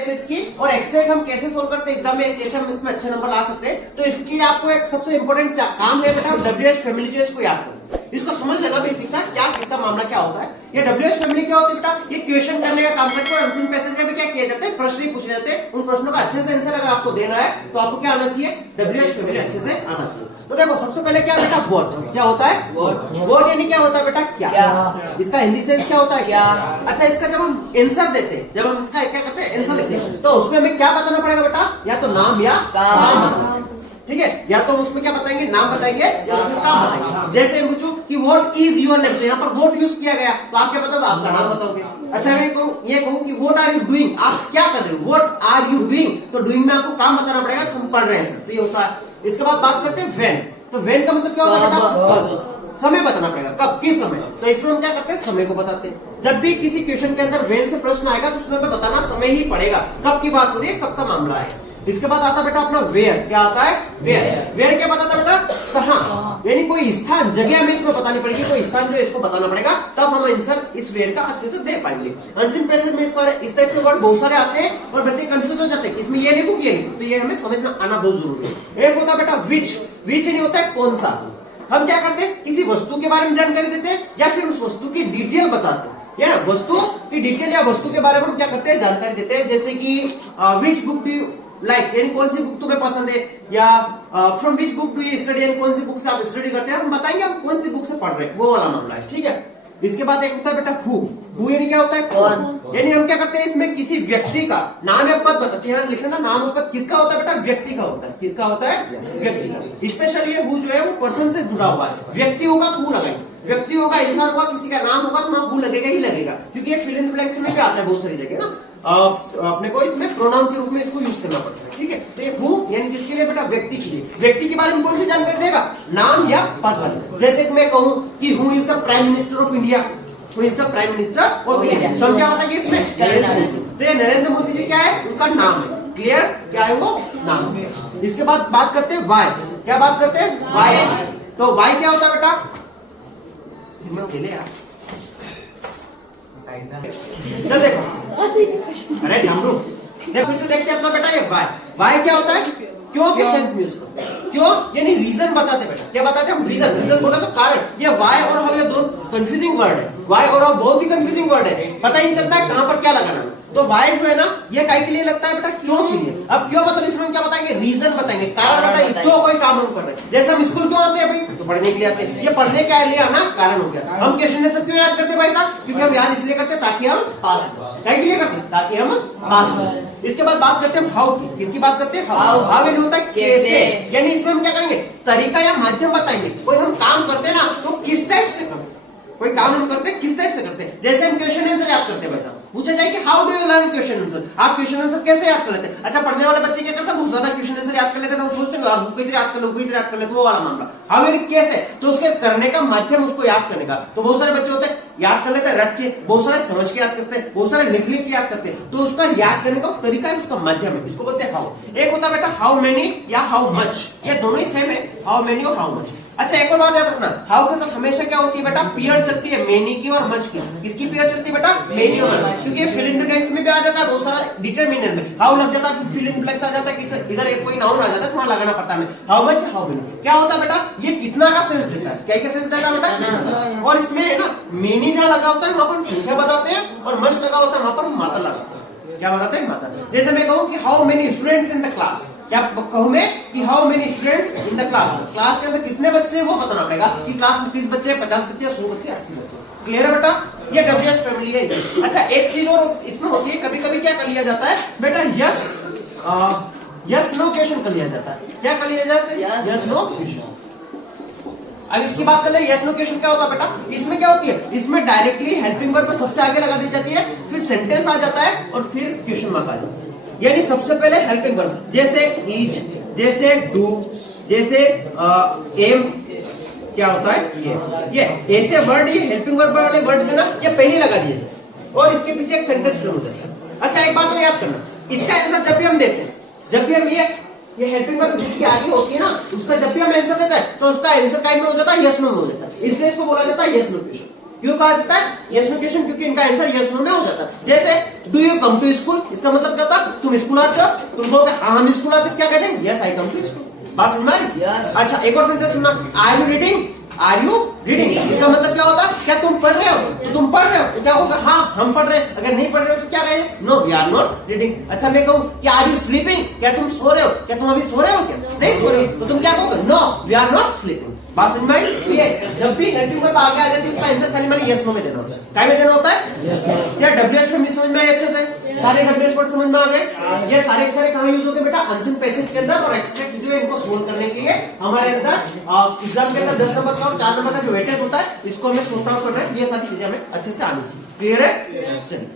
Cases की और exact हम कैसे सोल्व करते हैं एग्जाम में, कैसे हम इसमें अच्छे नंबर ला सकते हैं। तो इसके लिए आपको एक सबसे इंपॉर्टेंट काम है बेटा, डब्ल्यूएच फैमिली जो है इसको याद करो, इसको समझ लेना बेसिक सा क्या इसका मामला क्या होता है। ये डब्ल्यूएच फैमिली क्या होती है बेटा, ये क्वेश्चन करने का काम करते हैं और अनसीन पैसेज में भी क्या किया जाता है, प्रश्न ही पूछे जाते हैं। उन प्रश्नों का अच्छे से आंसर अगर आपको देना है तो आपको क्या आना चाहिए, डब्ल्यूएच फैमिली अच्छे से आना चाहिए। तो देखो सबसे पहले क्या बेटा, वोट क्या होता है, वोट यानी क्या होता है बेटा, क्या। इसका हिंदी सेंस क्या होता है, क्या। अच्छा, इसका जब हम आंसर देते हैं, जब हम इसका क्या करते हैं आंसर देते हैं, तो उसमें हमें क्या बताना पड़ेगा बेटा, या तो नाम या काम, ठीक है। या तो उसमें क्या बताएंगे, नाम बताएंगे या उसमें काम बताएंगे। जैसे हम पूछूं कि व्हाट इज योर नेम, तो यहाँ पर व्हाट यूज किया गया तो आप क्या बताओगे, आपका नाम बताओगे। अच्छा, मैं ये कहूँ कि व्हाट आर यू डूइंग, आप क्या कर रहे हो, व्हाट आर यू डूइंग, तो डूइंग में आपको काम बताना पड़ेगा, तुम पढ़ रहे हैं, तो ये होता है। इसके बाद बात करते हैं व्हेन, तो व्हेन का मतलब क्या होता है, समय बताना पड़ेगा, कब, किस समय। तो इसमें हम क्या करते हैं, समय को बताते हैं। जब भी किसी क्वेश्चन के अंदर व्हेन से प्रश्न आएगा तो उसमें हमें बताना समय ही पड़ेगा, कब की बात हो रही है, कब का मामला है। इसके बाद आता बेटा अपना वेयर, क्या आता है, वेयर। वेयर क्या बताता बेटा, कहाँ, यानी कोई स्थान, जगह हमें इसमें बतानी पड़ेगी, कोई स्थान जो इसको बताना पड़ेगा, तब हम आंसर इस वेयर का अच्छे से दे पाएंगे। अनसीन पैसेज में इस टाइप के वर्ड बहुत सारे आते हैं और बच्चे कंफ्यूज हो जाते हैं, इसमें ये लिखूं ये लिखूं, तो ये हमें समझ में आना बहुत जरूरी है। एक होता है बेटा विच, विच यानी होता है कौन सा। हम क्या करते हैं, किसी वस्तु के बारे में जानकारी देते हैं या फिर उस वस्तु की डिटेल बताते हैं, या ना वस्तु की डिटेल या वस्तु के बारे में हम क्या करते हैं, जानकारी देते हैं। जैसे कि which book do you like, यानी कौन सी बुक तुम्हें पसंद है, या from which book do you study, यानी कौन सी बुक से आप स्टडी करते हैं, हम बताएंगे हम कौन सी बुक से पढ़ रहे हैं, वो वाला मामला है, ठीक है। इसके बाद एक होता है बेटा हु यानी क्या होता है, कौन, यानी हम क्या करते हैं इसमें किसी व्यक्ति का नाम या पद बताते हैं, लिखना ना नाम और पद किसका होता है बेटा, व्यक्ति का होता है, किसका होता है, व्यक्ति का। स्पेशली ये हु जो है वो पर्सन से जुड़ा हुआ है, व्यक्ति होगा तो हु लगाएंगे, व्यक्ति होगा, इंसान होगा, किसी का नाम होगा तो वहां हु लगेगा ही लगेगा, क्योंकि ये फिल इन द ब्लैंक्स में भी आता है बहुत सारी जगह ना, अपने को इसमें प्रोनाउन के रूप में इसको यूज करना पड़ता है, ठीक है। तो ये हु यानी किसके लिए बेटा, व्यक्ति के लिए। व्यक्ति के बारे में कौन सी जानकारी देगा, नाम या पद वाले। जैसे कि मैं कहूं कि who is the prime minister of India, who is the prime minister of India, तो हम क्या बताएंगे इसमें, नरेंद्र मोदी। तो ये नरेंद्र मोदी जी क्या है, उनका नाम है, क्लियर, क्या है वो, नाम है। इसके बाद बात करते हैं वाई, क्या बात करते हैं, वाई। तो वाई क्या होता है बेटा, खेले यार, चल देखो, अरे झामरू देखो, फिर से देखते हैं अपना बेटा, ये वाई, वाई क्या होता है, क्यों के सेंस में उसको, क्यों यानी रीजन बताते बेटा, क्या बताते हम, रीजन, रीजन बोला तो कारण। ये वाई और हाउ ये दोनों कंफ्यूजिंग वर्ड है, वाई और हाउ बहुत ही कंफ्यूजिंग वर्ड है, पता ही नहीं चलता है कहां पर क्या लगाना। तो वाई जो है ना, ये काय के लिए लगता है बेटा, क्यों के लिए। अब क्यों मतलब इसमें क्या बताएंगे, रीजन बताएंगे, कारण बताएंगे, क्यों कोई काम हम कर रहे हैं। जैसे हम स्कूल क्यों आते हैं भाई, तो पढ़ने के लिए आते हैं, ये पढ़ने के लिए आना कारण हो गया। हम क्वेश्चन आंसर क्यों याद करते हैं भाई साहब, क्योंकि हम याद इसलिए करते हैं ताकि हम पास हो, काय के लिए करते हैं, ताकि हम पास हो। इसके बाद बात करते हैं हाउ की, किसकी बात करते हैं, हाउ। हाउ यानी होता है कैसे, यानी इसमें हम क्या करेंगे, तरीका या माध्यम बताएंगे। कोई हम काम करते हैं ना तो किस टाइप से करते, कोई काम हम करते हैं किस टाइप से करते हैं। जैसे हम क्वेश्चन आंसर याद करते हैं भाई साहब, पूछा जाए कि how do you learn question answer, आप क्वेश्चन आंसर कैसे याद कर लेते हैं। अच्छा, पढ़ने वाले बच्चे क्या करते हैं, बहुत ज्यादा क्वेश्चन आंसर याद कर लेते हैं, तो सोचते हैं बुक इधर याद कर लो, बुक इधर याद कर लेते, वो वाला मामला। हाउ यानी कैसे, तो उसके करने का माध्यम, उसको याद करने का। तो बहुत सारे बच्चे होते हैं याद कर लेते हैं रट के, बहुत सारे समझ के याद करते हैं, बहुत सारे लिख लिख के याद करते हैं, तो उसका याद करने का तरीका है, उसका माध्यम है, इसको बोलते हैं हाउ। एक होता है बेटा हाउ मेनी या हाउ मच, ये दोनों ही सेम है, हाउ मेनी और हाउ मच। अच्छा, एक और बात याद रखना, हाउ के साथ हमेशा क्या होती है बेटा, पेयर चलती है, मेनी की और मच की। किसकी पेयर चलती है बेटा, मेनी और मच, क्योंकि फिल इन द ब्लैंक्स में भी आ जाता है, बहुत सारा डिटरमिनर में हाउ लग जाता है, फिल इन द ब्लैंक्स आ जाता है, इधर एक कोई नाउन आ जाता है तो वहां लगाना पड़ता है हाउ मच, हाउ मेनी। क्या होता है बेटा, ये कितना का सेंस देता है, क्या का सेंस देता है बेटा, और इसमें है ना मेनी जहां लगा होता है वहां पर संख्या बताते हैं, और मच लगा होता है वहां पर मात्रा लगाते हैं, क्या बताते हैं, मात्रा। जैसे मैं कहूँ कि how many students in the class, क्या कहूं मैं कि how many students in the class, class के अंदर कितने बच्चे हैं वो बताना पड़ेगा, कि क्लास में 30 बच्चे, 50 बच्चे, 100 बच्चे, 80 बच्चे। क्लियर है बेटा, ये डब्ल्यूएच फैमिली है। अच्छा, एक चीज और इसमें होती है, कभी कभी क्या कर लिया जाता है बेटा, यस नो क्वेश्चन कर लिया जाता है, क्या कर लिया जाता है, यस नो क्वेश्चन। अब इसकी बात कर ले, यस नो क्वेश्चन क्या होता है बेटा, इसमें क्या होती है, इसमें डायरेक्टली हेल्पिंग वर्ब सबसे आगे लगा दी जाती है, फिर सेंटेंस आ जाता है और फिर क्वेश्चन मार्क आ जाता है। यानी सबसे पहले हेल्पिंग वर्ब, जैसे इज, जैसे डू, जैसे एम, क्या होता है ये ऐसे वर्ड, ये हेल्पिंग वर्ब वाले वर्ड जो ना, ये पहले लगा दिए और इसके पीछे एक सेंटेंस फ्रेम होता है। अच्छा, एक बात और याद करना, इसका आंसर जब भी हम देते हैं, जब भी हम ये हेल्पिंग वर्ब जिसकी आगे होती है ना, उसका जब भी हम आंसर देता है तो उसका आंसर टाइम में हो जाता है यस नो में हो जाता है, इसलिए इसको बोला जाता है यस नो क्वेश्चन। क्यों कहा जाता है यस नो क्वेश्चन? क्योंकि इनका आंसर यस नो में हो जाता है। जैसे do you come to school, इसका मतलब क्या होता है? तुम स्कूल आते हो? तुम बोलते हाँ हम स्कूल आते, क्या कहते हैं? Yes I come to school. बात समझ में आ रही? अच्छा एक और सेंटेंस सुनना, are you reading? Are you reading, इसका मतलब क्या होता है? क्या तुम पढ़ रहे हो? तो तुम पढ़ रहे हो तो क्या होगा? हाँ हम पढ़ रहे हैं। अगर नहीं पढ़ रहे हो तो क्या कहेंगे? No we are not reading. अच्छा मैं कहूँ कि आर यू स्लीपिंग, क्या तुम सो रहे हो? क्या तुम अभी सो रहे हो? क्या नहीं सो रहे हो तो तुम क्या कहोगे? No we are not sleeping. बात समझ में आई? तो ये जब भी नेगेटिव वर्ब आगे आ जाती है इसका आंसर खाली मैंने यस नो में देना होता है। क्या में देना होता है? या डब्ल्यूएच में समझ में आए अच्छे से? सारे डब्ल्यूएच वर्ड समझ में आ गए? ये सारे के सारे कहाँ यूज होते बेटा? आंसर पैसेज के अंदर, और एक्सट्रैक्ट जो है इनको सोल्व करने के लिए हमारे अंदर एग्जाम के अंदर 10 नंबर का और 4 नंबर का जो वेटेज होता है इसको हमें सोल्व आउट करना है। ये सारी चीजें हमें अच्छे से आनी चाहिए। क्लियर है? चलिए